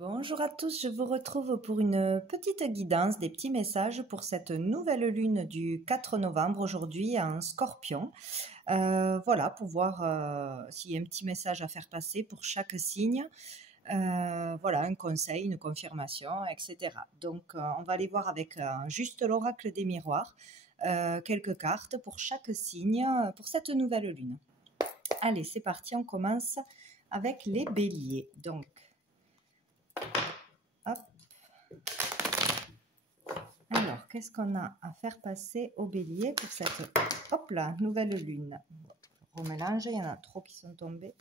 Bonjour à tous, je vous retrouve pour une petite guidance, des petits messages pour cette nouvelle lune du 4 novembre aujourd'hui en Scorpion. Voilà, pour voir s'il y a un petit message à faire passer pour chaque signe. Voilà, un conseil, une confirmation, etc. Donc, on va aller voir avec juste l'oracle des miroirs, quelques cartes pour chaque signe pour cette nouvelle lune. Allez, c'est parti, on commence avec les béliers. Donc, hop. Alors, qu'est-ce qu'on a à faire passer au bélier pour cette nouvelle lune? Remélange, il y en a trop qui sont tombés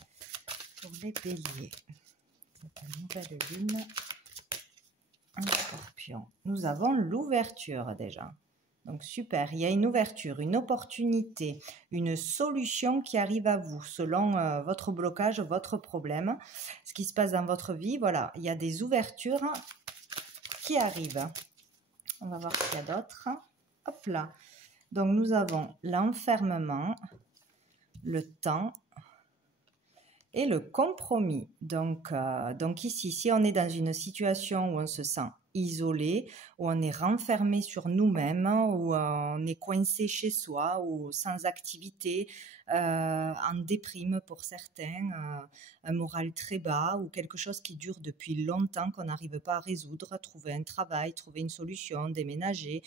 pour les béliers. Cette nouvelle lune en Scorpion. Nous avons l'ouverture déjà. Donc super, il y a une ouverture, une opportunité, une solution qui arrive à vous selon votre blocage, votre problème, ce qui se passe dans votre vie. Voilà, il y a des ouvertures qui arrivent. On va voir ce qu'il y a d'autre. Hop là. Donc, nous avons l'enfermement, le temps et le compromis. Donc ici, si on est dans une situation où on se sent isolé, où on est renfermé sur nous-mêmes, où on est coincé chez soi, ou sans activité, en déprime pour certains, un moral très bas, ou quelque chose qui dure depuis longtemps qu'on n'arrive pas à résoudre, trouver un travail, trouver une solution, déménager,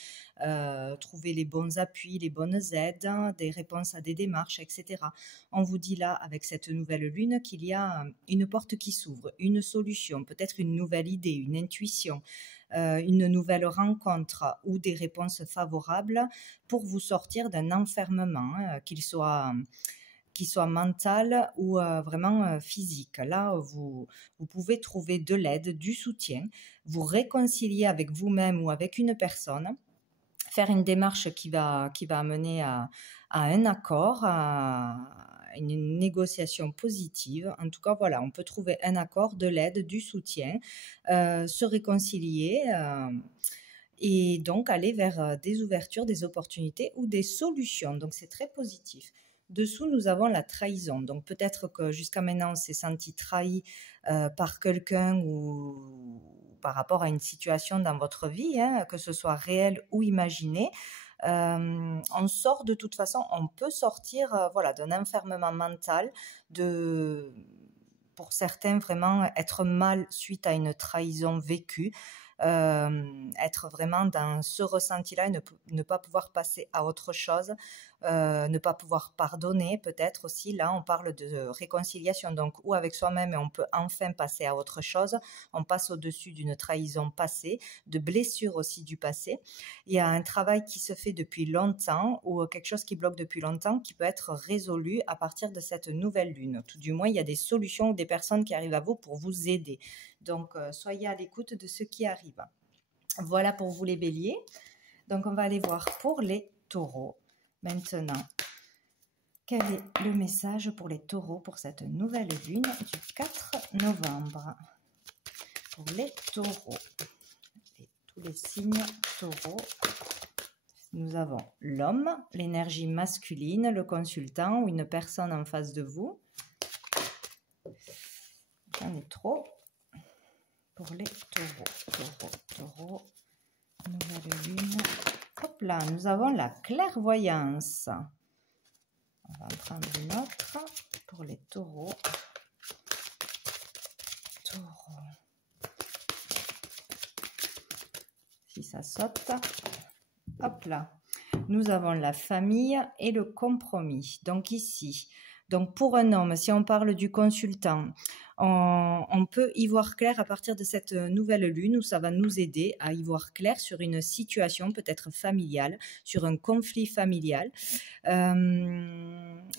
trouver les bons appuis, les bonnes aides, des réponses à des démarches, etc. On vous dit là, avec cette nouvelle lune, qu'il y a une porte qui s'ouvre, une solution, peut-être une nouvelle idée, une intuition, une nouvelle rencontre ou des réponses favorables pour vous sortir d'un enfermement, qu'il soit mental ou vraiment physique. Là, vous pouvez trouver de l'aide, du soutien, vous réconcilier avec vous-même ou avec une personne, faire une démarche qui va amener à un accord, à une négociation positive. En tout cas, voilà, on peut trouver un accord, de l'aide, du soutien, se réconcilier et donc aller vers des ouvertures, des opportunités ou des solutions. Donc, c'est très positif. Dessous, nous avons la trahison. Donc, peut-être que jusqu'à maintenant, on s'est senti trahi par quelqu'un ou par rapport à une situation dans votre vie, que ce soit réel ou imaginé. On sort de toute façon, on peut sortir d'un enfermement mental, pour certains vraiment être mal suite à une trahison vécue, être vraiment dans ce ressenti-là et ne pas pouvoir passer à autre chose, ne pas pouvoir pardonner peut-être aussi. Là, on parle de réconciliation, donc ou avec soi-même et on peut enfin passer à autre chose. On passe au-dessus d'une trahison passée, de blessures aussi du passé. Il y a un travail qui se fait depuis longtemps ou quelque chose qui bloque depuis longtemps qui peut être résolu à partir de cette nouvelle lune. Tout du moins, il y a des solutions ou des personnes qui arrivent à vous pour vous aider. Donc, soyez à l'écoute de ce qui arrive. Voilà pour vous les béliers. Donc, on va aller voir pour les taureaux. Maintenant, quel est le message pour les taureaux pour cette nouvelle lune du 4 novembre? Pour les taureaux, et tous les signes taureaux, nous avons l'homme, l'énergie masculine, le consultant ou une personne en face de vous. J'en ai trop. Pour les taureaux, nouvelle lune. Hop là, nous avons la clairvoyance. On va en prendre une autre pour les taureaux. Si ça saute, hop là. Nous avons la famille et le compromis. Donc ici, pour un homme, si on parle du consultant, on peut y voir clair à partir de cette nouvelle lune où ça va nous aider à y voir clair sur une situation peut-être familiale, sur un conflit familial,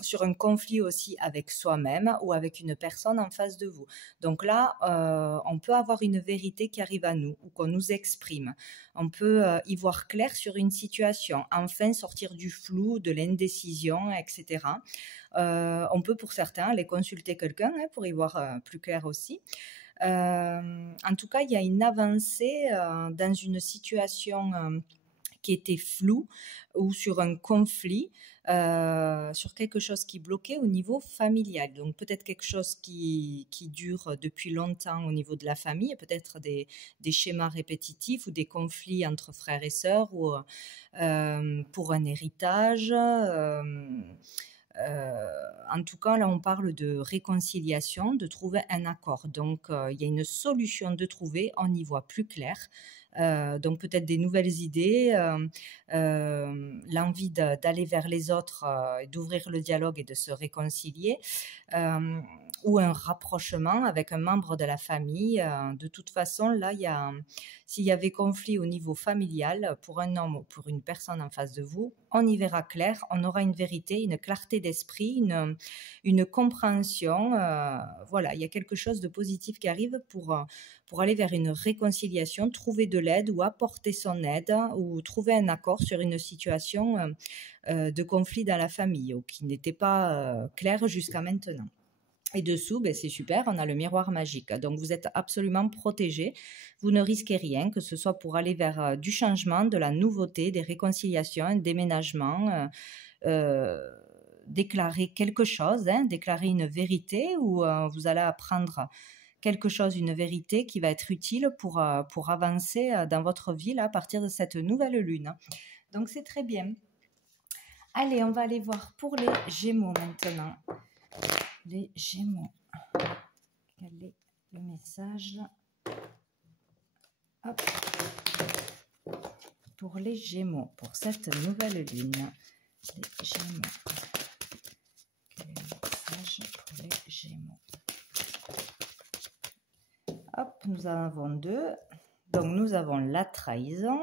sur un conflit aussi avec soi-même ou avec une personne en face de vous. Donc là, on peut avoir une vérité qui arrive à nous ou qu'on nous exprime. On peut y voir clair sur une situation, enfin sortir du flou, de l'indécision, etc. On peut pour certains aller consulter quelqu'un pour y voir plus clair aussi. En tout cas, il y a une avancée dans une situation qui était flou ou sur un conflit, sur quelque chose qui bloquait au niveau familial. Donc peut-être quelque chose qui dure depuis longtemps au niveau de la famille, peut-être des schémas répétitifs ou des conflits entre frères et sœurs ou pour un héritage. En tout cas, là, on parle de réconciliation, de trouver un accord. Donc, il y a une solution de trouver, on y voit plus clair. Donc, peut-être des nouvelles idées, l'envie d'aller vers les autres, d'ouvrir le dialogue et de se réconcilier, ou un rapprochement avec un membre de la famille. De toute façon, là, s'il y avait conflit au niveau familial, pour un homme ou pour une personne en face de vous, on y verra clair, on aura une vérité, une clarté d'esprit, une compréhension. Voilà, il y a quelque chose de positif qui arrive pour aller vers une réconciliation, trouver de l'aide ou apporter son aide ou trouver un accord sur une situation de conflit dans la famille ou qui n'était pas claire jusqu'à maintenant. Et dessous, ben c'est super, on a le miroir magique. Donc, vous êtes absolument protégé. Vous ne risquez rien, que ce soit pour aller vers du changement, de la nouveauté, des réconciliations, un déménagement, déclarer quelque chose, déclarer une vérité ou vous allez apprendre quelque chose, une vérité qui va être utile pour avancer dans votre vie là, à partir de cette nouvelle lune. Donc, c'est très bien. Allez, on va aller voir pour les Gémeaux maintenant. Les Gémeaux. Quel est le message? Hop. Pour les Gémeaux, pour cette nouvelle lune. Les Gémeaux. Quel est le message pour les Gémeaux? Hop, nous en avons deux. Donc, nous avons la trahison,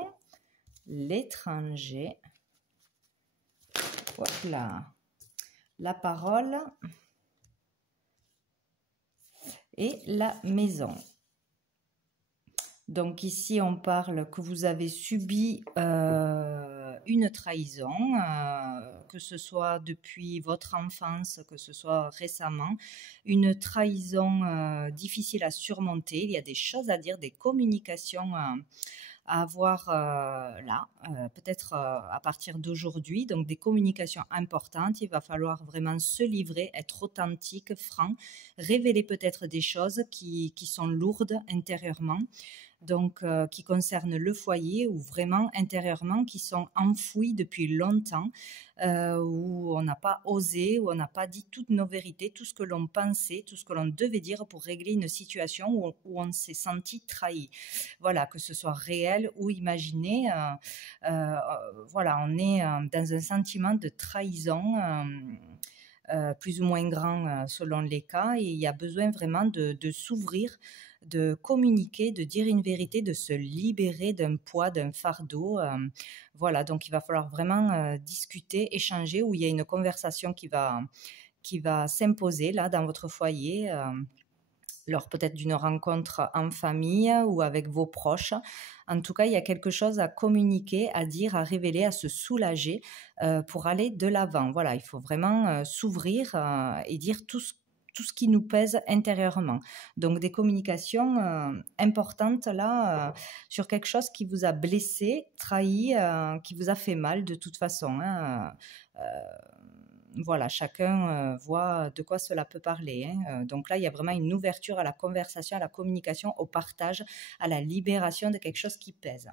l'étranger. Hop là. La parole. Et la maison. Donc ici, on parle que vous avez subi une trahison, que ce soit depuis votre enfance, que ce soit récemment, une trahison difficile à surmonter. Il y a des choses à dire, des communications à avoir là, peut-être à partir d'aujourd'hui, donc des communications importantes. Il va falloir vraiment se livrer, être authentique, franc, révéler peut-être des choses qui sont lourdes intérieurement, donc qui concernent le foyer ou vraiment intérieurement qui sont enfouis depuis longtemps, où on n'a pas osé, où on n'a pas dit toutes nos vérités, tout ce que l'on pensait, tout ce que l'on devait dire pour régler une situation où on s'est senti trahi. Voilà, que ce soit réel ou imaginé, voilà, on est dans un sentiment de trahison plus ou moins grand selon les cas, et il y a besoin vraiment de s'ouvrir, de communiquer, de dire une vérité, de se libérer d'un poids, d'un fardeau. Voilà, donc il va falloir vraiment discuter, échanger, où il y a une conversation qui va s'imposer là dans votre foyer, lors peut-être d'une rencontre en famille ou avec vos proches. En tout cas, il y a quelque chose à communiquer, à dire, à révéler, à se soulager pour aller de l'avant. Voilà, il faut vraiment s'ouvrir et dire tout ce qui nous pèse intérieurement. Donc, des communications importantes là sur quelque chose qui vous a blessé, trahi, qui vous a fait mal de toute façon. Voilà, chacun voit de quoi cela peut parler. Donc là, il y a vraiment une ouverture à la conversation, à la communication, au partage, à la libération de quelque chose qui pèse.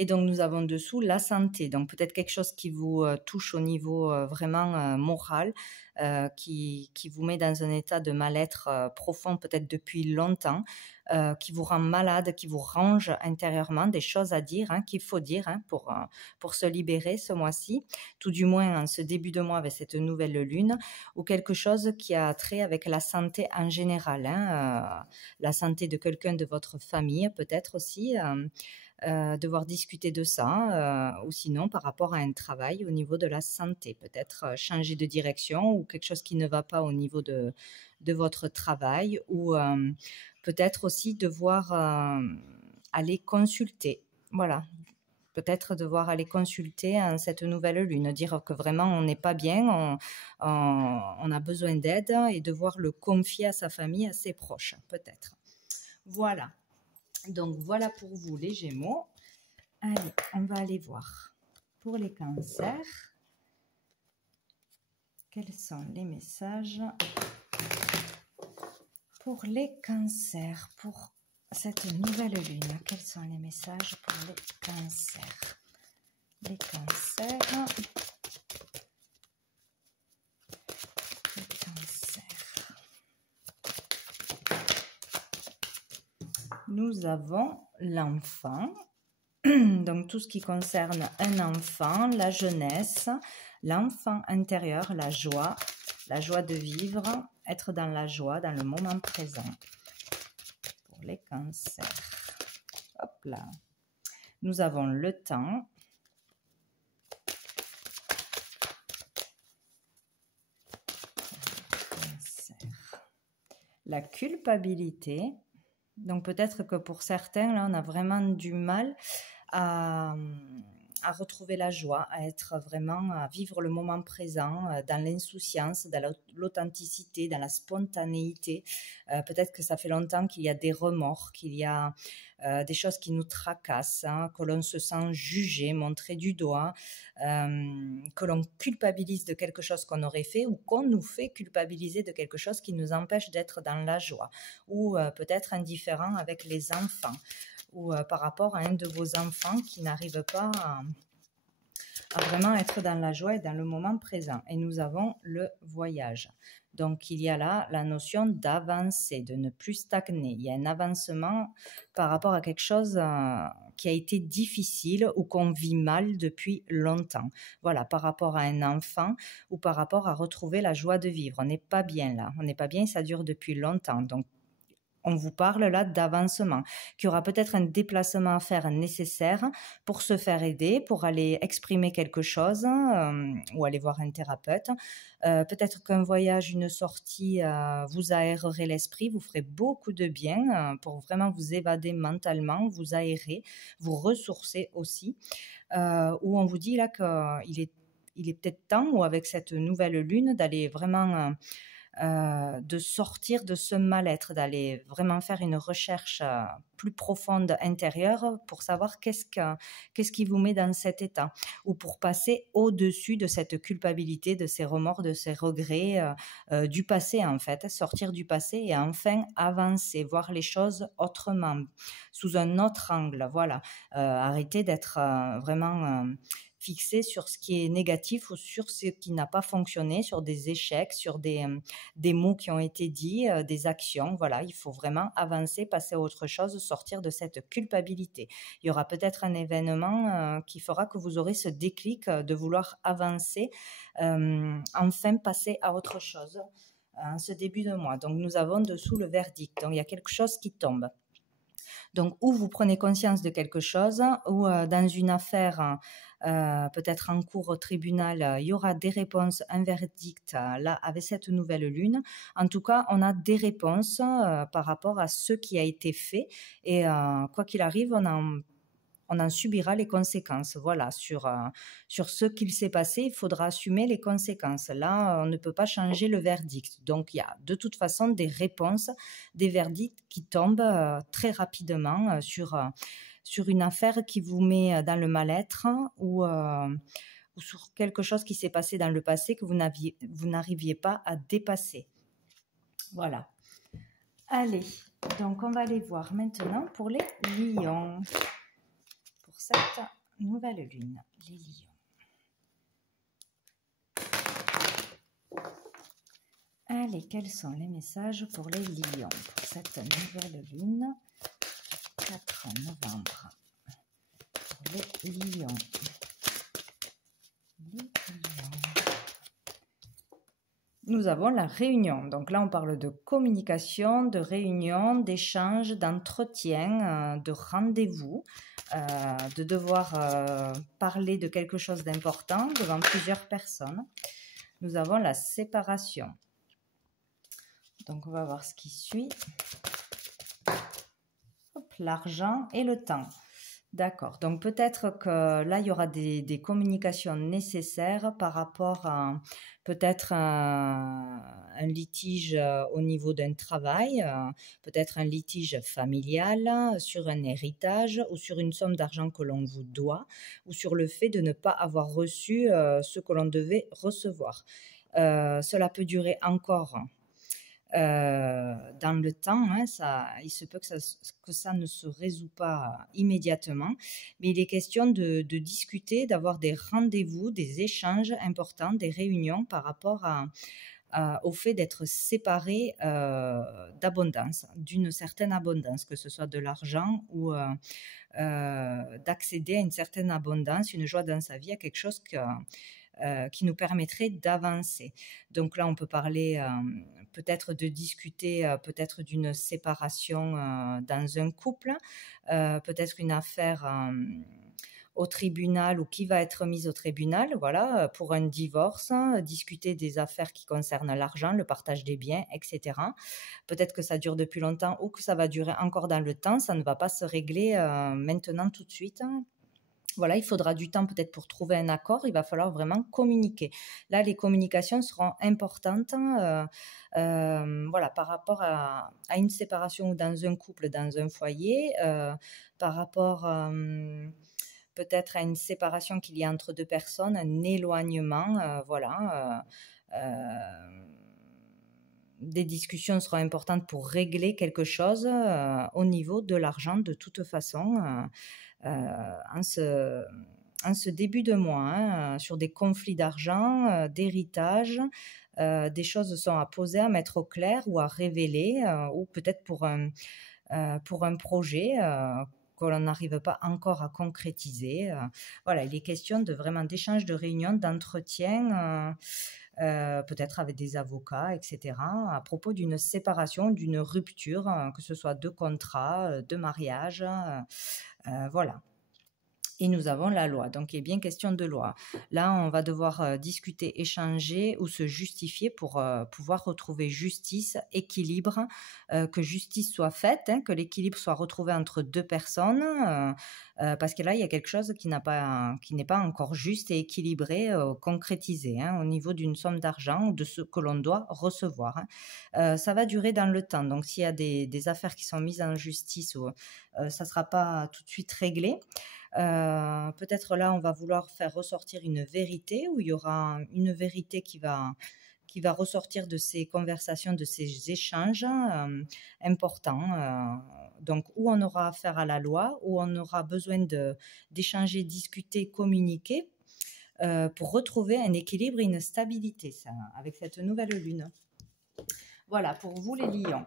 Et donc, nous avons dessous la santé. Donc, peut-être quelque chose qui vous touche au niveau vraiment moral, qui vous met dans un état de mal-être profond, peut-être depuis longtemps, qui vous rend malade, qui vous range intérieurement, des choses à dire, qu'il faut dire pour se libérer ce mois-ci, tout du moins en ce début de mois avec cette nouvelle lune, ou quelque chose qui a trait avec la santé en général, la santé de quelqu'un de votre famille peut-être aussi, devoir discuter de ça, ou sinon par rapport à un travail au niveau de la santé, peut-être changer de direction ou quelque chose qui ne va pas au niveau de votre travail, ou peut-être aussi devoir aller consulter, voilà, peut-être devoir aller consulter cette nouvelle lune, dire que vraiment on n'est pas bien, on a besoin d'aide et devoir le confier à sa famille, à ses proches peut-être. Voilà. Donc, voilà pour vous les Gémeaux. Allez, on va aller voir pour les cancers. Quels sont les messages pour les cancers, pour cette nouvelle lune? Quels sont les messages pour les cancers? Les cancers. Les cancers. Nous avons l'enfant. Donc tout ce qui concerne un enfant, la jeunesse, l'enfant intérieur, la joie de vivre, être dans la joie, dans le moment présent. Pour les cancers. Hop là. Nous avons le temps. La culpabilité. Donc peut-être que pour certains, là, on a vraiment du mal à retrouver la joie, à être vraiment, à vivre le moment présent, dans l'insouciance, dans l'authenticité, dans la spontanéité. Peut-être que ça fait longtemps qu'il y a des remords, qu'il y a des choses qui nous tracassent, hein, que l'on se sent jugé, montré du doigt, que l'on culpabilise de quelque chose qu'on aurait fait ou qu'on nous fait culpabiliser de quelque chose qui nous empêche d'être dans la joie, ou peut-être indifférent avec les enfants, ou par rapport à un de vos enfants qui n'arrive pas à vraiment être dans la joie et dans le moment présent. Et nous avons le voyage. Donc, il y a là la notion d'avancer, de ne plus stagner. Il y a un avancement par rapport à quelque chose qui a été difficile ou qu'on vit mal depuis longtemps. Voilà, par rapport à un enfant ou par rapport à retrouver la joie de vivre. On n'est pas bien là. On n'est pas bien, ça dure depuis longtemps. Donc, on vous parle là d'avancement, qu'il y aura peut-être un déplacement à faire nécessaire pour se faire aider, pour aller exprimer quelque chose ou aller voir un thérapeute. Peut-être qu'un voyage, une sortie vous aérerait l'esprit, vous ferait beaucoup de bien pour vraiment vous évader mentalement, vous aérer, vous ressourcer aussi. Où on vous dit là qu'il est peut-être temps, ou avec cette nouvelle lune, d'aller vraiment... de sortir de ce mal-être, d'aller vraiment faire une recherche plus profonde intérieure pour savoir qu'est-ce qui vous met dans cet état, ou pour passer au-dessus de cette culpabilité, de ces remords, de ces regrets du passé en fait, sortir du passé et enfin avancer, voir les choses autrement, sous un autre angle, voilà, arrêter d'être vraiment... fixé sur ce qui est négatif ou sur ce qui n'a pas fonctionné, sur des échecs, sur des mots qui ont été dits, des actions. Voilà, il faut vraiment avancer, passer à autre chose, sortir de cette culpabilité. Il y aura peut-être un événement qui fera que vous aurez ce déclic de vouloir avancer, enfin passer à autre chose en ce début de mois. Donc nous avons dessous le verdict. Donc il y a quelque chose qui tombe. Donc, ou vous prenez conscience de quelque chose, ou dans une affaire, peut-être en cours au tribunal, il y aura des réponses, un verdict, là, avec cette nouvelle lune. En tout cas, on a des réponses par rapport à ce qui a été fait. Et quoi qu'il arrive, on en subira les conséquences. Voilà, sur ce qu'il s'est passé, il faudra assumer les conséquences. Là, on ne peut pas changer le verdict. Donc, il y a de toute façon des réponses, des verdicts qui tombent très rapidement sur une affaire qui vous met dans le mal-être ou sur quelque chose qui s'est passé dans le passé que vous n'arriviez pas à dépasser. Voilà. Allez, donc on va aller voir maintenant pour les lions. Cette nouvelle lune, les lions. Allez, quels sont les messages pour les lions pour cette nouvelle lune, 4 novembre, pour les lions. Nous avons la réunion. Donc là, on parle de communication, de réunion, d'échange, d'entretien, de rendez-vous, de devoir parler de quelque chose d'important devant plusieurs personnes. Nous avons la séparation. Donc, on va voir ce qui suit. L'argent et le temps. D'accord. Donc, peut-être que là, il y aura des communications nécessaires par rapport à peut-être un litige au niveau d'un travail, peut-être un litige familial, sur un héritage ou sur une somme d'argent que l'on vous doit ou sur le fait de ne pas avoir reçu ce que l'on devait recevoir. Cela peut durer encore dans le temps, hein, il se peut que ça ne se résout pas immédiatement, mais il est question de discuter, d'avoir des rendez-vous, des échanges importants, des réunions par rapport au fait d'être séparé d'abondance, d'une certaine abondance, que ce soit de l'argent ou d'accéder à une certaine abondance, une joie dans sa vie, à quelque chose qui nous permettrait d'avancer. Donc là, on peut parler peut-être de discuter peut-être d'une séparation dans un couple, peut-être une affaire au tribunal ou qui va être mise au tribunal, voilà, pour un divorce, discuter des affaires qui concernent l'argent, le partage des biens, etc. Peut-être que ça dure depuis longtemps ou que ça va durer encore dans le temps, ça ne va pas se régler maintenant tout de suite. Voilà, il faudra du temps peut-être pour trouver un accord, il va falloir vraiment communiquer. Là, les communications seront importantes voilà, par rapport à une séparation ou dans un couple, dans un foyer, par rapport peut-être à une séparation qu'il y a entre deux personnes, un éloignement, voilà. Des discussions seront importantes pour régler quelque chose au niveau de l'argent de toute façon. En ce début de mois, hein, sur des conflits d'argent, d'héritage, des choses sont à poser, à mettre au clair ou à révéler, ou peut-être pour un projet que l'on n'arrive pas encore à concrétiser. Voilà, il est question de vraiment d'échanges, de réunions, d'entretien, peut-être avec des avocats, etc., à propos d'une séparation, d'une rupture, que ce soit de contrat, de mariage, voilà. Et nous avons la loi, donc il est bien question de loi. Là, on va devoir discuter, échanger ou se justifier pour pouvoir retrouver justice, équilibre, que justice soit faite, hein, que l'équilibre soit retrouvé entre deux personnes, parce que là, il y a quelque chose qui n'est pas encore juste et équilibré, concrétisé, hein, au niveau d'une somme d'argent ou de ce que l'on doit recevoir. Hein. Ça va durer dans le temps, donc s'il y a des affaires qui sont mises en justice, ça ne sera pas tout de suite réglé. Peut-être là, on va vouloir faire ressortir une vérité, où il y aura une vérité qui va ressortir de ces conversations, de ces échanges importants. Donc, où on aura affaire à la loi, où on aura besoin d'échanger, discuter, communiquer, pour retrouver un équilibre et une stabilité, ça, avec cette nouvelle lune. Voilà, pour vous les lions.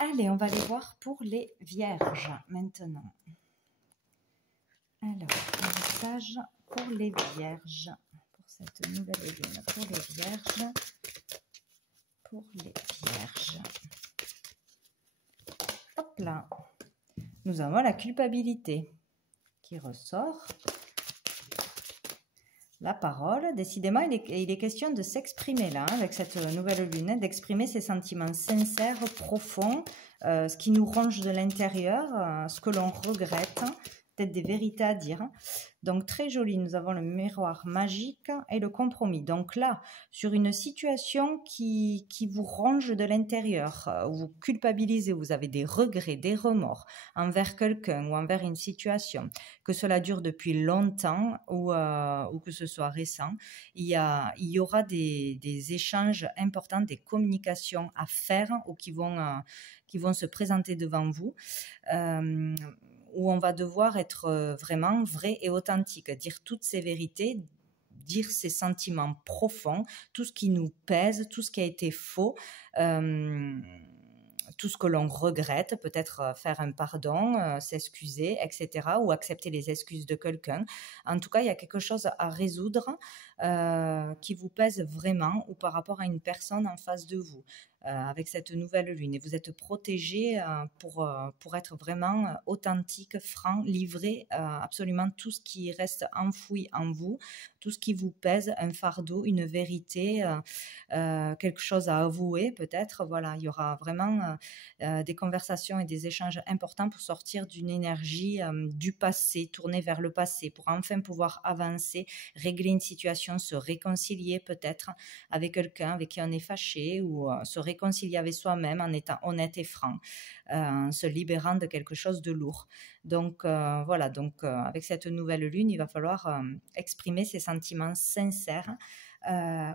Allez, on va aller voir pour les vierges maintenant. Alors, un message pour les vierges, pour cette nouvelle lune, pour les vierges, Hop là, nous avons la culpabilité qui ressort. La parole, décidément, il est question de s'exprimer là, avec cette nouvelle lune, d'exprimer ses sentiments sincères, profonds, ce qui nous ronge de l'intérieur, ce que l'on regrette, peut-être des vérités à dire. Donc très joli, nous avons le miroir magique et le compromis. Donc là, sur une situation qui vous ronge de l'intérieur, vous culpabilisez, vous avez des regrets, des remords envers quelqu'un ou envers une situation, que cela dure depuis longtemps ou que ce soit récent, il y aura des échanges importants, des communications à faire ou qui vont se présenter devant vous. Où on va devoir être vraiment vrai et authentique, dire toutes ces vérités, dire ses sentiments profonds, tout ce qui nous pèse, tout ce qui a été faux, tout ce que l'on regrette, peut-être faire un pardon, s'excuser, etc., ou accepter les excuses de quelqu'un. En tout cas, il y a quelque chose à résoudre qui vous pèse vraiment ou par rapport à une personne en face de vous. avec cette nouvelle lune. Et vous êtes protégé pour être vraiment authentique, franc, livré absolument tout ce qui reste enfoui en vous, tout ce qui vous pèse, un fardeau, une vérité, quelque chose à avouer peut-être. Voilà, il y aura vraiment des conversations et des échanges importants pour sortir d'une énergie du passé, tourner vers le passé, pour enfin pouvoir avancer, régler une situation, se réconcilier peut-être avec quelqu'un avec qui on est fâché, ou se réconcilier avec soi-même en étant honnête et franc, en se libérant de quelque chose de lourd. Donc voilà, avec cette nouvelle lune, il va falloir exprimer ses sentiments sincères,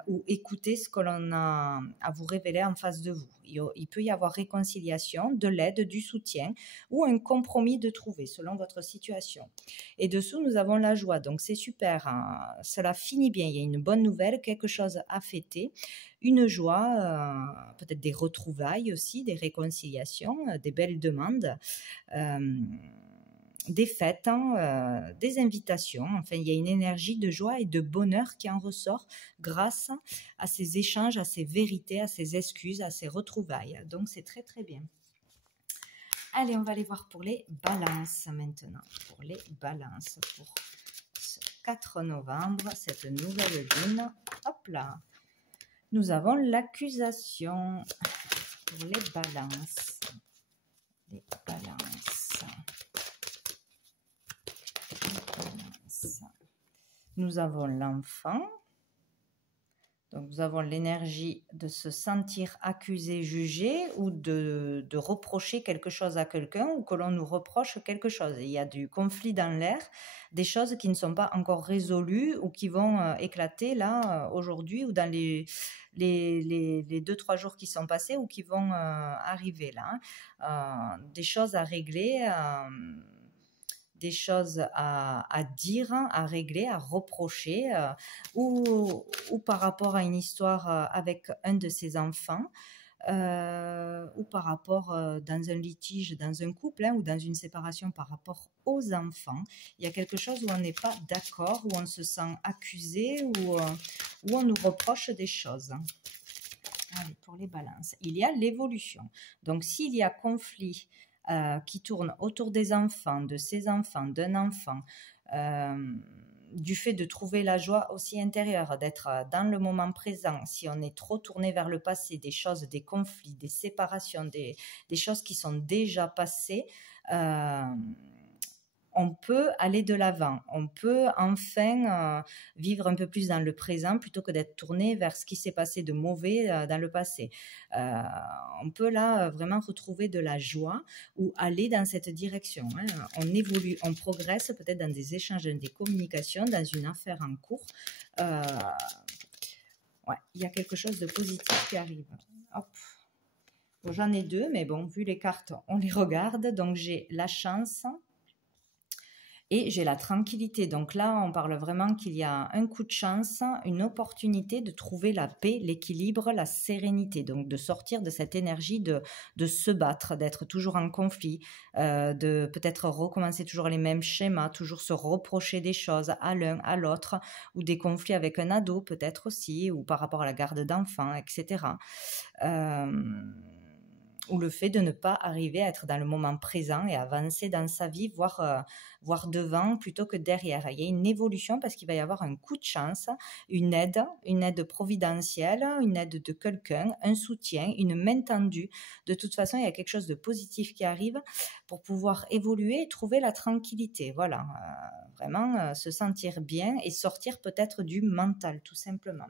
ou écouter ce que l'on a à vous révéler en face de vous. Il peut y avoir réconciliation, de l'aide, du soutien ou un compromis de trouver selon votre situation. Et dessous, nous avons la joie. Donc c'est super, hein. Cela finit bien. Il y a une bonne nouvelle, quelque chose à fêter, une joie, peut-être des retrouvailles aussi, des réconciliations, des belles demandes. Des fêtes, des invitations. Enfin, il y a une énergie de joie et de bonheur qui en ressort grâce à ces échanges, à ces vérités, à ces excuses, à ces retrouvailles. Donc, c'est très, très bien. Allez, on va aller voir pour les balances maintenant. Pour les balances, pour ce 4 novembre, cette nouvelle lune. Hop là. Nous avons l'accusation pour les balances. Les balances. Nous avons l'enfant. Donc, nous avons l'énergie de se sentir accusé, jugé, ou de reprocher quelque chose à quelqu'un, ou que l'on nous reproche quelque chose. Il y a du conflit dans l'air, des choses qui ne sont pas encore résolues ou qui vont éclater là, aujourd'hui, ou dans les 2-3 jours qui sont passés, ou qui vont arriver là. Des choses à régler, des choses à dire, à régler, à reprocher, ou par rapport à une histoire avec un de ses enfants, ou par rapport dans un litige, dans un couple, ou dans une séparation par rapport aux enfants. Il y a quelque chose où on n'est pas d'accord, où on se sent accusé, où on nous reproche des choses. Allez, pour les balances, il y a l'évolution. Donc, s'il y a conflit qui tourne autour des enfants, de ses enfants, d'un enfant, du fait de trouver la joie aussi intérieure, d'être dans le moment présent, si on est trop tourné vers le passé, des choses, des conflits, des séparations, des choses qui sont déjà passées, on peut aller de l'avant, on peut enfin vivre un peu plus dans le présent plutôt que d'être tourné vers ce qui s'est passé de mauvais dans le passé. On peut là vraiment retrouver de la joie ou aller dans cette direction. On évolue, on progresse peut-être dans des échanges, dans des communications, dans une affaire en cours. Ouais, il y a quelque chose de positif qui arrive. Hop. Bon, j'en ai 2, mais bon, vu les cartes, on les regarde. Donc, j'ai la chance et j'ai la tranquillité. Donc là, on parle vraiment qu'il y a un coup de chance, une opportunité de trouver la paix, l'équilibre, la sérénité. Donc de sortir de cette énergie de se battre, d'être toujours en conflit, de peut-être recommencer toujours les mêmes schémas, toujours se reprocher des choses à l'un, à l'autre, ou des conflits avec un ado peut-être aussi, ou par rapport à la garde d'enfants, etc. Ou le fait de ne pas arriver à être dans le moment présent et avancer dans sa vie, voire devant plutôt que derrière. Il y a une évolution parce qu'il va y avoir un coup de chance, une aide providentielle, une aide de quelqu'un, un soutien, une main tendue. De toute façon, il y a quelque chose de positif qui arrive pour pouvoir évoluer et trouver la tranquillité. Voilà, vraiment se sentir bien et sortir peut-être du mental, tout simplement.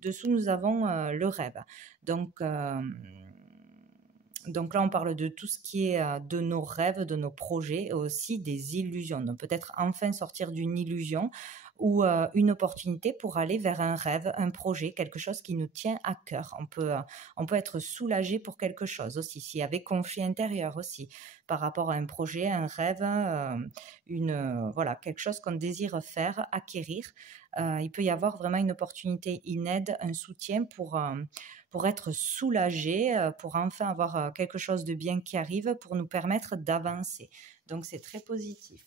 Dessous, nous avons le rêve. Donc là, on parle de tout ce qui est de nos rêves, de nos projets, et aussi des illusions. Donc peut-être enfin sortir d'une illusion ou une opportunité pour aller vers un rêve, un projet, quelque chose qui nous tient à cœur. On peut être soulagé pour quelque chose aussi, s'il y avait conflit intérieur aussi, par rapport à un projet, un rêve, voilà, quelque chose qu'on désire faire, acquérir. Il peut y avoir vraiment une opportunité, une aide, un soutien pour être soulagé, pour enfin avoir quelque chose de bien qui arrive, pour nous permettre d'avancer. Donc, c'est très positif.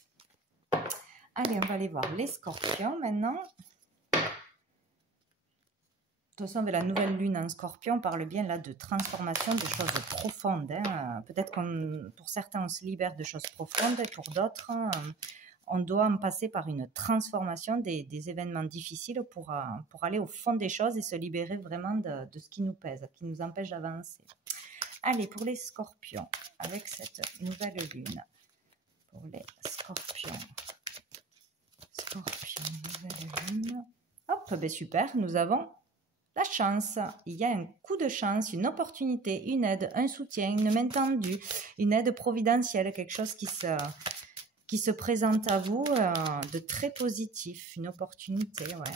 Allez, on va aller voir les scorpions maintenant. toute façon, avec la nouvelle lune en Scorpion, on parle bien là de transformation, de choses profondes. Hein. Peut-être que pour certains, on se libère de choses profondes et pour d'autres, on doit en passer par une transformation des événements difficiles pour aller au fond des choses et se libérer vraiment de ce qui nous pèse, qui nous empêche d'avancer. Allez, pour les Scorpions, avec cette nouvelle lune, pour les Scorpions, nouvelle lune, hop, ben super, nous avons la chance. Il y a un coup de chance, une opportunité, une aide, un soutien, une main tendue, une aide providentielle, quelque chose qui se présente à vous de très positif, une opportunité, ouais.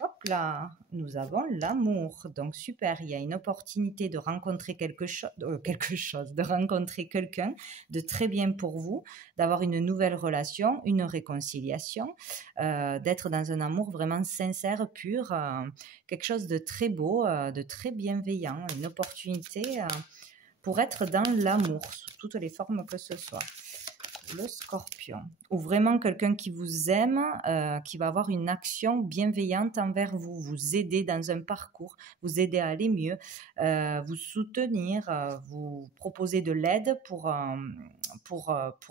Hop là, nous avons l'amour, donc super, il y a une opportunité de rencontrer de rencontrer quelqu'un de très bien pour vous, d'avoir une nouvelle relation, une réconciliation, d'être dans un amour vraiment sincère, pur, quelque chose de très beau, de très bienveillant, une opportunité pour être dans l'amour, sous toutes les formes que ce soit. Le Scorpion, ou vraiment quelqu'un qui vous aime, qui va avoir une action bienveillante envers vous, vous aider dans un parcours, vous aider à aller mieux, vous soutenir, vous proposer de l'aide pour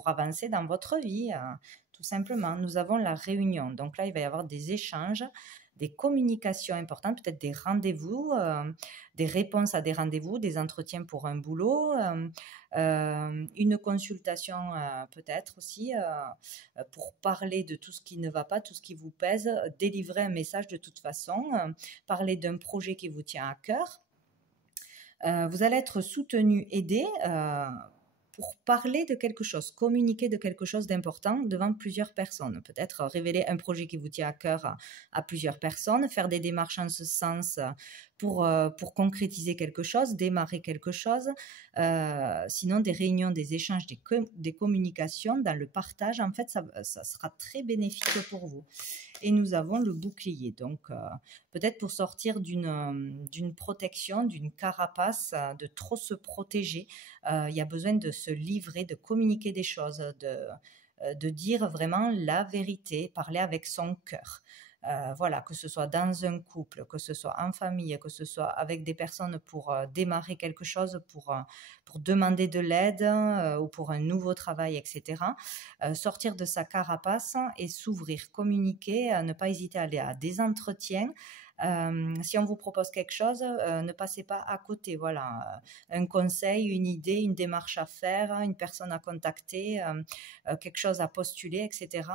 avancer dans votre vie, tout simplement. Nous avons la réunion, donc là il va y avoir des échanges, des communications importantes, peut-être des rendez-vous, des réponses à des rendez-vous, des entretiens pour un boulot, une consultation peut-être aussi pour parler de tout ce qui ne va pas, tout ce qui vous pèse, délivrer un message de toute façon, parler d'un projet qui vous tient à cœur. Vous allez être soutenu, aidé pour parler de quelque chose, communiquer de quelque chose d'important devant plusieurs personnes. Peut-être révéler un projet qui vous tient à cœur à plusieurs personnes, faire des démarches en ce sens pour concrétiser quelque chose, démarrer quelque chose. Sinon, des réunions, des échanges, des communications, dans le partage, en fait, ça sera très bénéfique pour vous. Et nous avons le bouclier. Donc, peut-être pour sortir d'une protection, d'une carapace, de trop se protéger, il y a besoin de se livrer, de communiquer des choses, de dire vraiment la vérité, parler avec son cœur. Voilà, que ce soit dans un couple, que ce soit en famille, que ce soit avec des personnes pour démarrer quelque chose, pour demander de l'aide ou pour un nouveau travail, etc. Sortir de sa carapace et s'ouvrir, communiquer, ne pas hésiter à aller à des entretiens. Si on vous propose quelque chose, ne passez pas à côté. Voilà, un conseil, une idée, une démarche à faire, une personne à contacter, quelque chose à postuler, etc.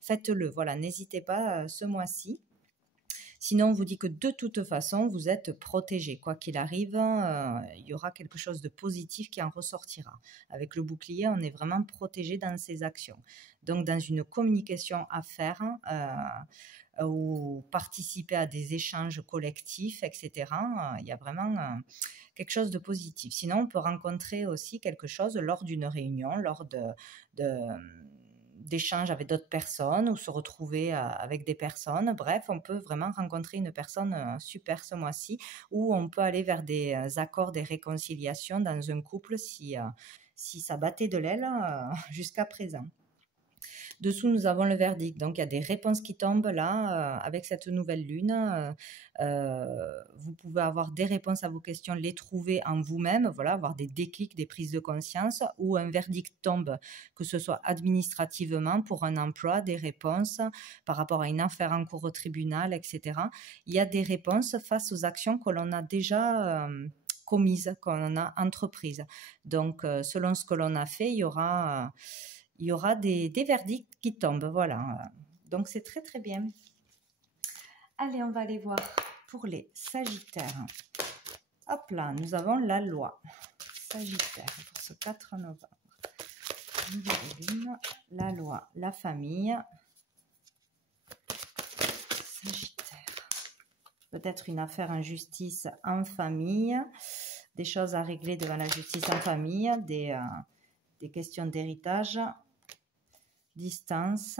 Faites-le. Voilà, n'hésitez pas ce mois-ci. Sinon, on vous dit que de toute façon, vous êtes protégé. Quoi qu'il arrive, il y aura quelque chose de positif qui en ressortira. Avec le bouclier, on est vraiment protégé dans ses actions. Donc, dans une communication à faire, ou participer à des échanges collectifs, etc. Il y a vraiment quelque chose de positif. Sinon, on peut rencontrer aussi quelque chose lors d'une réunion, lors d'échanges avec d'autres personnes ou se retrouver avec des personnes. Bref, on peut vraiment rencontrer une personne super ce mois-ci, ou on peut aller vers des accords, des réconciliations dans un couple si ça battait de l'aile jusqu'à présent. Dessous, nous avons le verdict. Donc, il y a des réponses qui tombent là avec cette nouvelle lune. Vous pouvez avoir des réponses à vos questions, les trouver en vous-même, voilà, avoir des déclics, des prises de conscience, ou un verdict tombe, que ce soit administrativement pour un emploi, des réponses par rapport à une affaire en cours au tribunal, etc. Il y a des réponses face aux actions que l'on a déjà commises, qu'on a entreprises. Donc, selon ce que l'on a fait, il y aura des verdicts qui tombent, voilà. Donc, c'est très, très bien. Allez, on va aller voir pour les Sagittaires. Hop là, nous avons la loi. Sagittaire, pour ce 4 novembre. La loi, la famille. Sagittaire. Peut-être une affaire en justice en famille. Des choses à régler devant la justice en famille. Des questions d'héritage. Distance,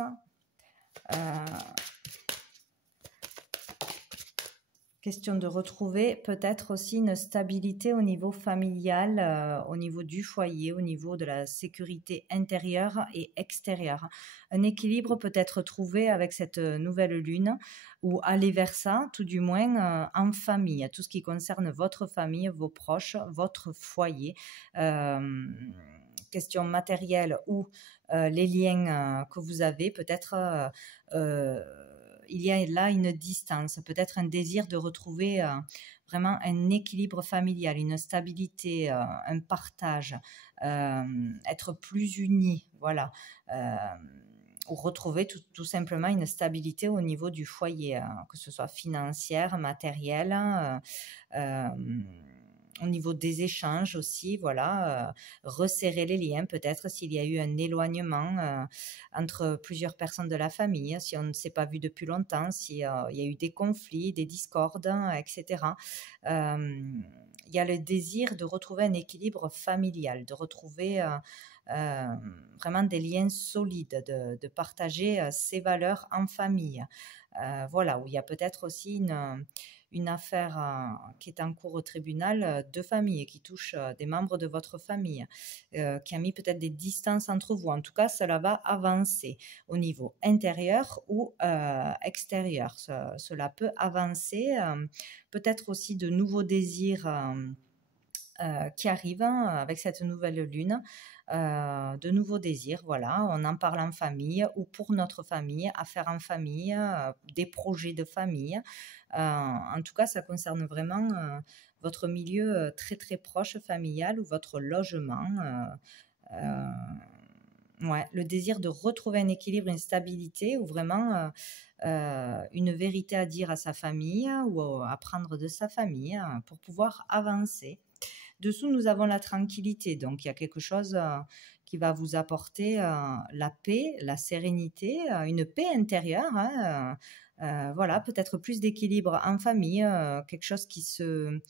Question de retrouver peut-être aussi une stabilité au niveau familial, au niveau du foyer, au niveau de la sécurité intérieure et extérieure. Un équilibre peut être trouvé avec cette nouvelle lune ou aller vers ça, tout du moins en famille, tout ce qui concerne votre famille, vos proches, votre foyer. Question matérielle ou les liens que vous avez, peut-être il y a là une distance, peut-être un désir de retrouver vraiment un équilibre familial, une stabilité, un partage, être plus unis, voilà. Ou retrouver tout simplement une stabilité au niveau du foyer, que ce soit financière, matérielle, au niveau des échanges aussi, voilà, resserrer les liens, peut-être s'il y a eu un éloignement entre plusieurs personnes de la famille, si on ne s'est pas vu depuis longtemps, s'il y a eu des conflits, des discordes, etc. Il y a le désir de retrouver un équilibre familial, de retrouver vraiment des liens solides, de partager ses valeurs en famille. Voilà, où il y a peut-être aussi une affaire qui est en cours au tribunal de famille et qui touche des membres de votre famille, qui a mis peut-être des distances entre vous. En tout cas, cela va avancer au niveau intérieur ou extérieur. Cela peut avancer. Peut-être aussi de nouveaux désirs qui arrivent avec cette nouvelle lune. De nouveaux désirs, voilà, on en parle en famille ou pour notre famille, à faire en famille, des projets de famille. En tout cas, ça concerne vraiment votre milieu très très proche familial ou votre logement. Ouais, le désir de retrouver un équilibre, une stabilité ou vraiment une vérité à dire à sa famille ou à prendre de sa famille pour pouvoir avancer. Dessous, nous avons la tranquillité. Donc, il y a quelque chose qui va vous apporter la paix, la sérénité, une paix intérieure. Hein, voilà, peut-être plus d'équilibre en famille, quelque chose qui se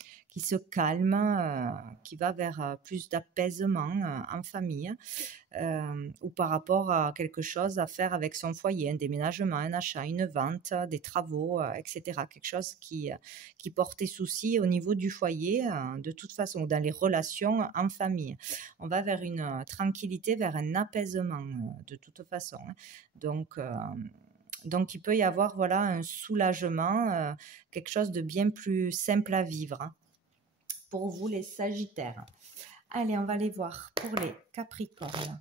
calme, qui va vers plus d'apaisement en famille. Ou par rapport à quelque chose à faire avec son foyer, un déménagement, un achat, une vente, des travaux, etc. Quelque chose qui portait souci au niveau du foyer, de toute façon, dans les relations en famille. On va vers une tranquillité, vers un apaisement, de toute façon. Hein. Donc, il peut y avoir voilà, un soulagement, quelque chose de bien plus simple à vivre hein, pour vous les Sagittaires. Allez, on va aller voir pour les Capricornes.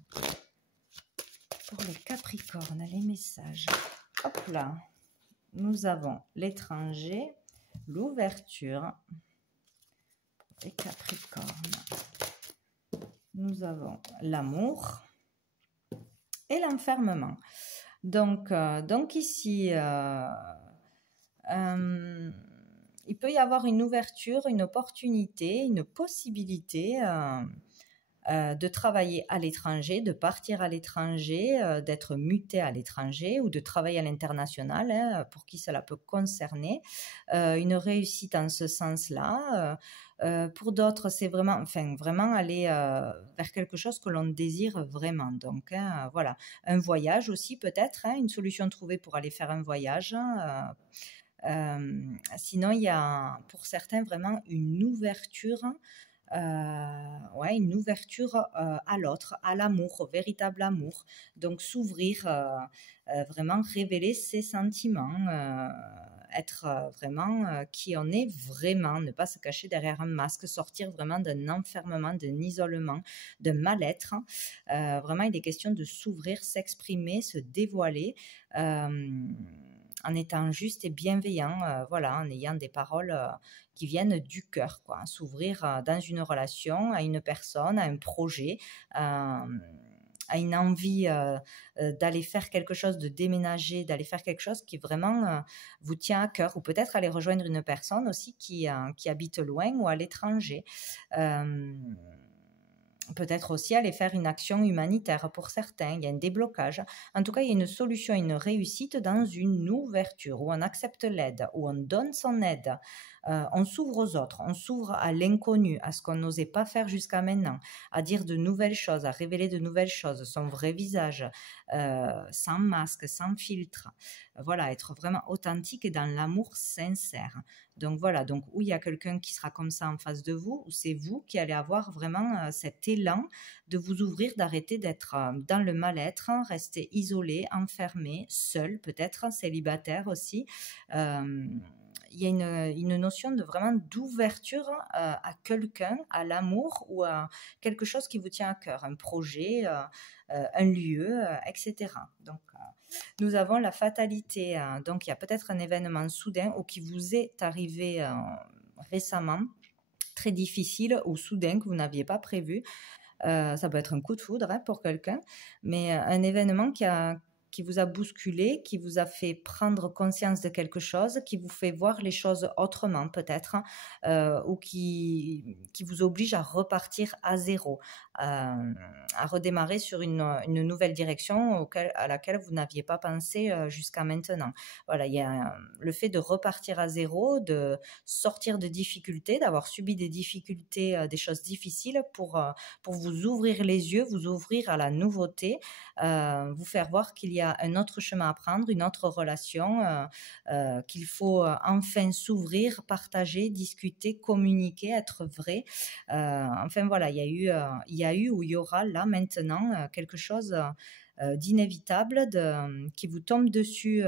Pour les Capricornes, les messages. Hop là, nous avons l'étranger, l'ouverture. Pour les Capricornes, nous avons l'amour et l'enfermement. Donc ici, il peut y avoir une ouverture, une opportunité, une possibilité de travailler à l'étranger, de partir à l'étranger, d'être muté à l'étranger ou de travailler à l'international, hein, pour qui cela peut concerner. Une réussite en ce sens-là. Pour d'autres, c'est vraiment aller vers quelque chose que l'on désire vraiment. Donc, hein, voilà. Un voyage aussi peut-être, hein, une solution trouvée pour aller faire un voyage. Sinon, il y a pour certains vraiment une ouverture une ouverture à l'autre, à l'amour, au véritable amour. Donc s'ouvrir, vraiment révéler ses sentiments, être vraiment qui on est vraiment, ne pas se cacher derrière un masque, sortir vraiment d'un enfermement, d'un isolement, d'un mal-être. Vraiment, il est question de s'ouvrir, s'exprimer, se dévoiler. En étant juste et bienveillant, voilà, en ayant des paroles qui viennent du cœur, quoi. S'ouvrir dans une relation, à une personne, à un projet, à une envie d'aller faire quelque chose, de déménager, d'aller faire quelque chose qui vraiment vous tient à cœur, ou peut-être aller rejoindre une personne aussi qui habite loin ou à l'étranger. Peut-être aussi aller faire une action humanitaire pour certains, il y a un déblocage. En tout cas, il y a une solution, une réussite dans une ouverture où on accepte l'aide, où on donne son aide, on s'ouvre aux autres, on s'ouvre à l'inconnu, à ce qu'on n'osait pas faire jusqu'à maintenant, à dire de nouvelles choses, à révéler de nouvelles choses, son vrai visage, sans masque, sans filtre. Voilà, être vraiment authentique et dans l'amour sincère. Donc voilà, donc où il y a quelqu'un qui sera comme ça en face de vous, ou c'est vous qui allez avoir vraiment cet élan de vous ouvrir, d'arrêter d'être dans le mal-être, rester isolé, enfermé, seul, peut-être célibataire aussi. Il y a une notion de vraiment d'ouverture à quelqu'un, à l'amour ou à quelque chose qui vous tient à cœur, un projet, un lieu, etc. Donc, nous avons la fatalité. Donc, il y a peut-être un événement soudain ou qui vous est arrivé récemment, très difficile ou soudain que vous n'aviez pas prévu. Ça peut être un coup de foudre pour quelqu'un, mais un événement qui vous a bousculé, qui vous a fait prendre conscience de quelque chose, qui vous fait voir les choses autrement peut-être, ou qui vous oblige à repartir à zéro, à redémarrer sur une nouvelle direction à laquelle vous n'aviez pas pensé jusqu'à maintenant. Voilà, il y a le fait de repartir à zéro, de sortir de difficultés, d'avoir subi des difficultés, des choses difficiles pour vous ouvrir les yeux, vous ouvrir à la nouveauté, vous faire voir qu'il y a un autre chemin à prendre, une autre relation, qu'il faut enfin s'ouvrir, partager, discuter, communiquer, être vrai. Enfin voilà, il y a eu ou il y aura là maintenant quelque chose d'inévitable qui vous tombe dessus,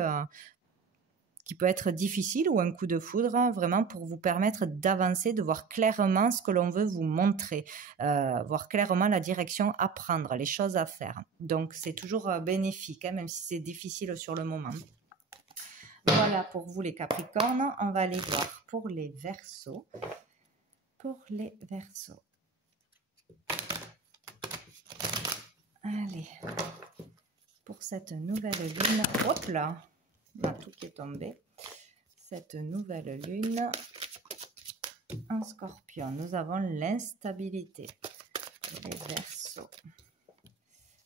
qui peut être difficile ou un coup de foudre, vraiment pour vous permettre d'avancer, de voir clairement ce que l'on veut vous montrer, voir clairement la direction à prendre, les choses à faire. Donc c'est toujours bénéfique, même si c'est difficile sur le moment. Voilà pour vous les Capricornes. On va aller voir pour les Verseaux. Pour les Verseaux. Allez, pour cette nouvelle lune, hop là, on a tout qui est tombé. Cette nouvelle lune en Scorpion, nous avons l'instabilité. Les Verseaux.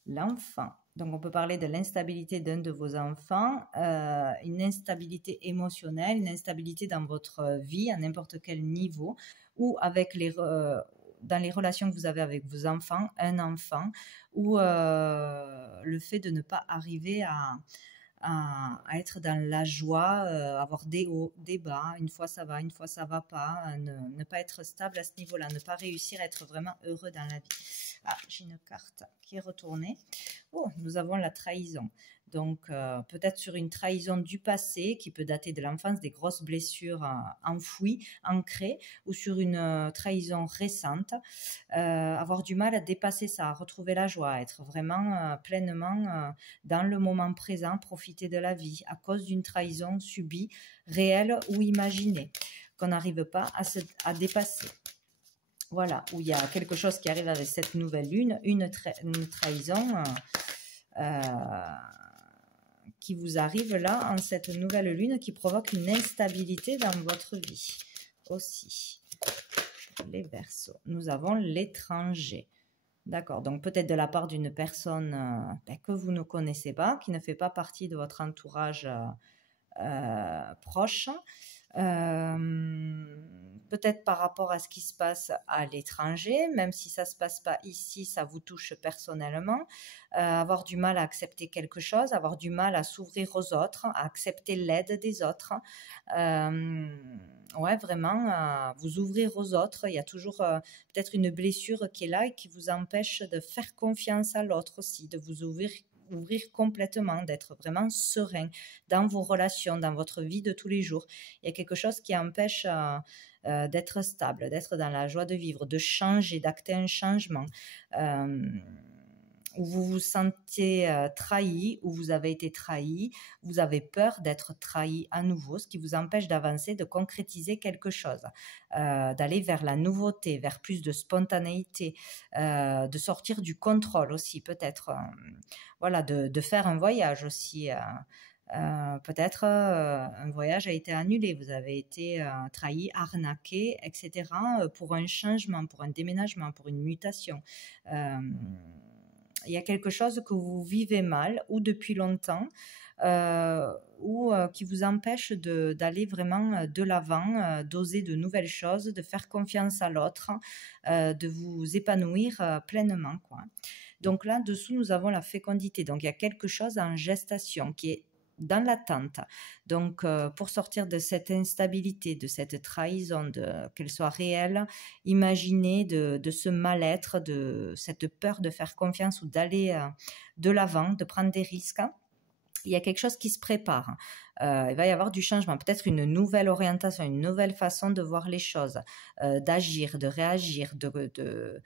L'enfant. Donc, on peut parler de l'instabilité d'un de vos enfants, une instabilité émotionnelle, une instabilité dans votre vie à n'importe quel niveau, ou avec dans les relations que vous avez avec vos enfants, un enfant, ou le fait de ne pas arriver à être dans la joie, avoir des hauts, des bas, une fois ça va, une fois ça va pas, ne pas être stable à ce niveau-là, ne pas réussir à être vraiment heureux dans la vie. Ah, j'ai une carte qui est retournée. Oh, nous avons la trahison. Donc, peut-être sur une trahison du passé qui peut dater de l'enfance, des grosses blessures enfouies, ancrées, ou sur une trahison récente, avoir du mal à dépasser ça, à retrouver la joie, à être vraiment pleinement dans le moment présent, profiter de la vie à cause d'une trahison subie, réelle ou imaginée, qu'on n'arrive pas à dépasser. Voilà, où il y a quelque chose qui arrive avec cette nouvelle lune, une trahison qui vous arrive là en cette nouvelle lune qui provoque une instabilité dans votre vie aussi. Les Verseaux. Nous avons l'étranger. D'accord, donc peut-être de la part d'une personne que vous ne connaissez pas, qui ne fait pas partie de votre entourage proche. Peut-être par rapport à ce qui se passe à l'étranger, même si ça ne se passe pas ici, ça vous touche personnellement, avoir du mal à accepter quelque chose, avoir du mal à s'ouvrir aux autres, à accepter l'aide des autres, ouais, vraiment, vous ouvrir aux autres. Il y a toujours peut-être une blessure qui est là et qui vous empêche de faire confiance à l'autre aussi, de vous ouvrir complètement, d'être vraiment serein dans vos relations, dans votre vie de tous les jours. Il y a quelque chose qui empêche d'être stable, d'être dans la joie de vivre, de changer, d'acter un changement, où vous vous sentez trahi, où vous avez été trahi, vous avez peur d'être trahi à nouveau, ce qui vous empêche d'avancer, de concrétiser quelque chose, d'aller vers la nouveauté, vers plus de spontanéité, de sortir du contrôle aussi peut-être, voilà, de faire un voyage aussi. Peut-être un voyage a été annulé, vous avez été trahi, arnaqué, etc. Pour un changement, pour un déménagement, pour une mutation. il y a quelque chose que vous vivez mal ou depuis longtemps, ou qui vous empêche d'aller vraiment de l'avant, d'oser de nouvelles choses, de faire confiance à l'autre, de vous épanouir pleinement, quoi. Donc là, dessous, nous avons la fécondité. Donc, il y a quelque chose en gestation qui est dans l'attente. Donc, pour sortir de cette instabilité, de cette trahison, qu'elle soit réelle, imaginez de ce mal-être, de cette peur de faire confiance ou d'aller de l'avant, de prendre des risques. Il y a quelque chose qui se prépare. Il va y avoir du changement, peut-être une nouvelle orientation, une nouvelle façon de voir les choses, d'agir, de réagir, de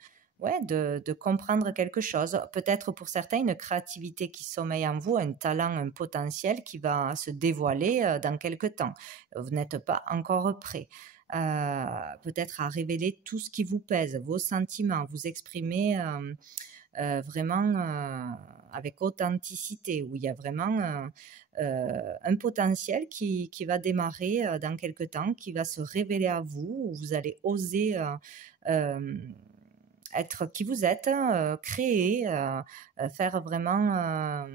comprendre quelque chose. Peut-être pour certains, une créativité qui sommeille en vous, un talent, un potentiel qui va se dévoiler dans quelque temps. Vous n'êtes pas encore prêt. Peut-être à révéler tout ce qui vous pèse, vos sentiments, vous exprimer vraiment avec authenticité, où il y a vraiment un potentiel qui va démarrer dans quelque temps, qui va se révéler à vous, où vous allez oser être qui vous êtes, créer, faire vraiment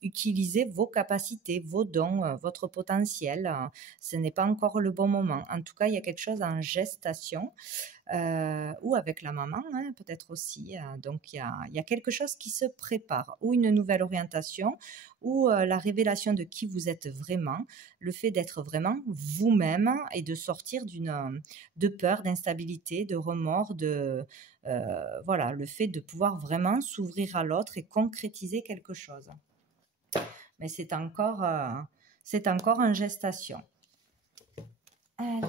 utiliser vos capacités, vos dons, votre potentiel. Ce n'est pas encore le bon moment. En tout cas, il y a quelque chose en gestation, ou avec la maman, hein, peut-être aussi. Donc, il y a quelque chose qui se prépare, ou une nouvelle orientation, ou la révélation de qui vous êtes vraiment, le fait d'être vraiment vous-même et de sortir de peur, d'instabilité, de remords, voilà, le fait de pouvoir vraiment s'ouvrir à l'autre et concrétiser quelque chose. Mais c'est encore en gestation. Allez.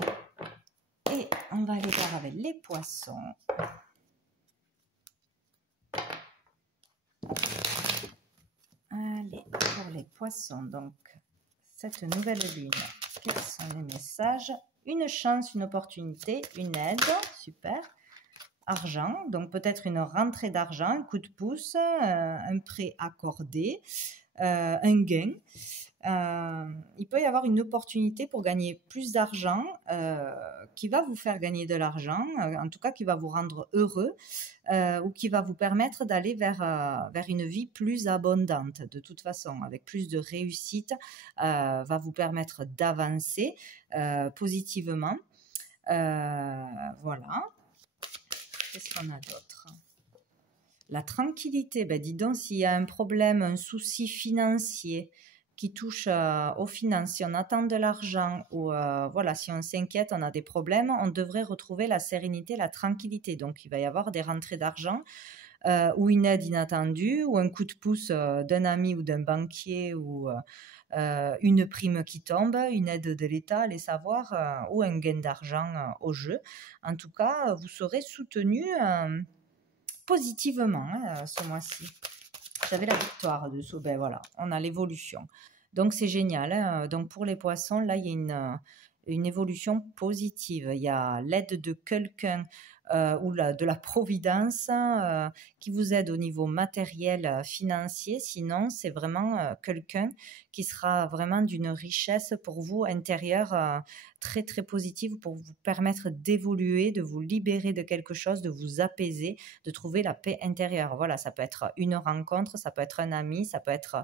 Et on va aller voir avec les poissons. Allez, pour les poissons, donc, cette nouvelle lune, quels sont les messages? Une chance, une opportunité, une aide, super. Argent, donc peut-être une rentrée d'argent, un coup de pouce, un prêt accordé, un gain. Il peut y avoir une opportunité pour gagner plus d'argent, qui va vous faire gagner de l'argent, en tout cas qui va vous rendre heureux, ou qui va vous permettre d'aller vers une vie plus abondante, de toute façon, avec plus de réussite, va vous permettre d'avancer positivement. Voilà. Qu'est-ce qu'on a d'autre? La tranquillité, ben dis donc, s'il y a un problème, un souci financier qui touche aux finances, si on attend de l'argent ou voilà, si on s'inquiète, on a des problèmes, on devrait retrouver la sérénité, la tranquillité. Donc, il va y avoir des rentrées d'argent ou une aide inattendue ou un coup de pouce d'un ami ou d'un banquier ou une prime qui tombe, une aide de l'État, allez savoir, ou un gain d'argent au jeu. En tout cas, vous serez soutenu positivement ce mois-ci. Vous avez la victoire dessous, ben voilà, on a l'évolution. Donc c'est génial, hein. Donc pour les poissons, là il y a une évolution positive. Il y a l'aide de quelqu'un ou de la providence qui vous aide au niveau matériel, financier. Sinon, c'est vraiment quelqu'un qui sera vraiment d'une richesse pour vous intérieure, très très positive, pour vous permettre d'évoluer, de vous libérer de quelque chose, de vous apaiser, de trouver la paix intérieure. Voilà, ça peut être une rencontre, ça peut être un ami, ça peut être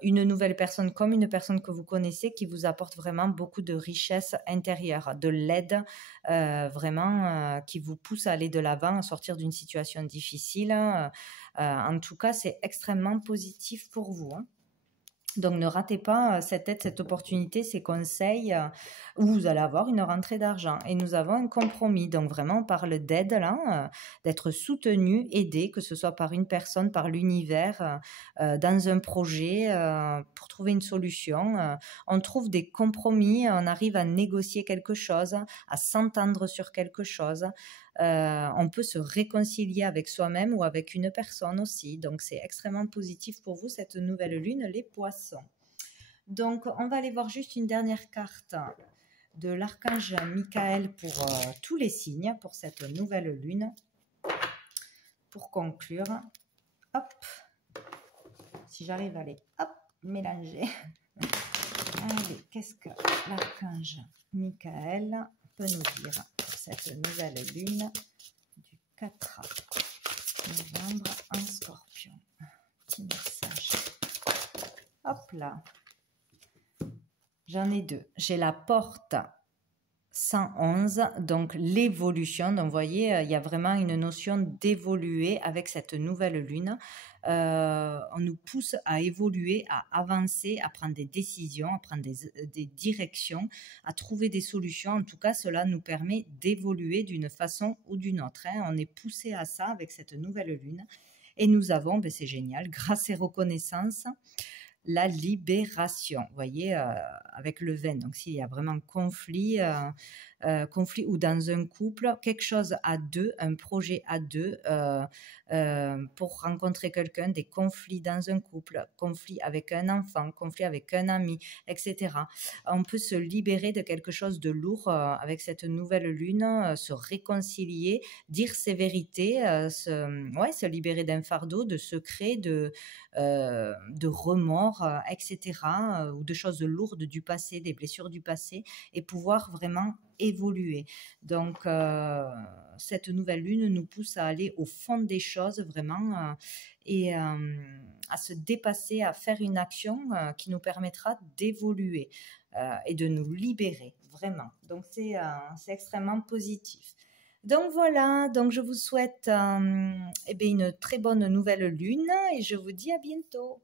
une nouvelle personne comme une personne que vous connaissez qui vous apporte vraiment beaucoup de richesse intérieure, de l'aide vraiment qui vous pousse à aller de l'avant, à sortir d'une situation difficile. En tout cas, c'est extrêmement positif pour vous, hein. Donc, ne ratez pas cette aide, cette opportunité, ces conseils où vous allez avoir une rentrée d'argent. Et nous avons un compromis. Donc, vraiment, on parle d'aide, là, d'être soutenu, aidé, que ce soit par une personne, par l'univers, dans un projet, pour trouver une solution. On trouve des compromis, on arrive à négocier quelque chose, à s'entendre sur quelque chose. On peut se réconcilier avec soi-même ou avec une personne aussi. Donc, c'est extrêmement positif pour vous, cette nouvelle lune, les poissons. Donc, on va aller voir juste une dernière carte de l'archange Michael pour tous les signes, pour cette nouvelle lune. Pour conclure, hop, si j'arrive à les mélanger. Allez, qu'est-ce que l'archange Michael peut nous dire pour cette nouvelle lune du 4 Hop là. J'en ai deux. J'ai la porte 111, donc l'évolution. Donc, vous voyez, il y a vraiment une notion d'évoluer avec cette nouvelle lune. On nous pousse à évoluer, à avancer, à prendre des décisions, à prendre des directions, à trouver des solutions. En tout cas, cela nous permet d'évoluer d'une façon ou d'une autre. Hein. On est poussé à ça avec cette nouvelle lune. Et nous avons, ben c'est génial, grâce et reconnaissance, la libération, vous voyez, avec le 20. Donc, s'il y a vraiment conflit, conflit ou dans un couple, quelque chose à deux, un projet à deux, pour rencontrer quelqu'un, des conflits dans un couple, conflit avec un enfant, conflit avec un ami, etc. On peut se libérer de quelque chose de lourd avec cette nouvelle lune, se réconcilier, dire ses vérités, se libérer d'un fardeau, de secrets, de remords, etc., ou de choses lourdes du passé, des blessures du passé, et pouvoir vraiment évoluer. Donc, cette nouvelle lune nous pousse à aller au fond des choses vraiment et à se dépasser, à faire une action qui nous permettra d'évoluer et de nous libérer, vraiment. Donc, c'est extrêmement positif. Donc voilà, donc je vous souhaite une très bonne nouvelle lune et je vous dis à bientôt.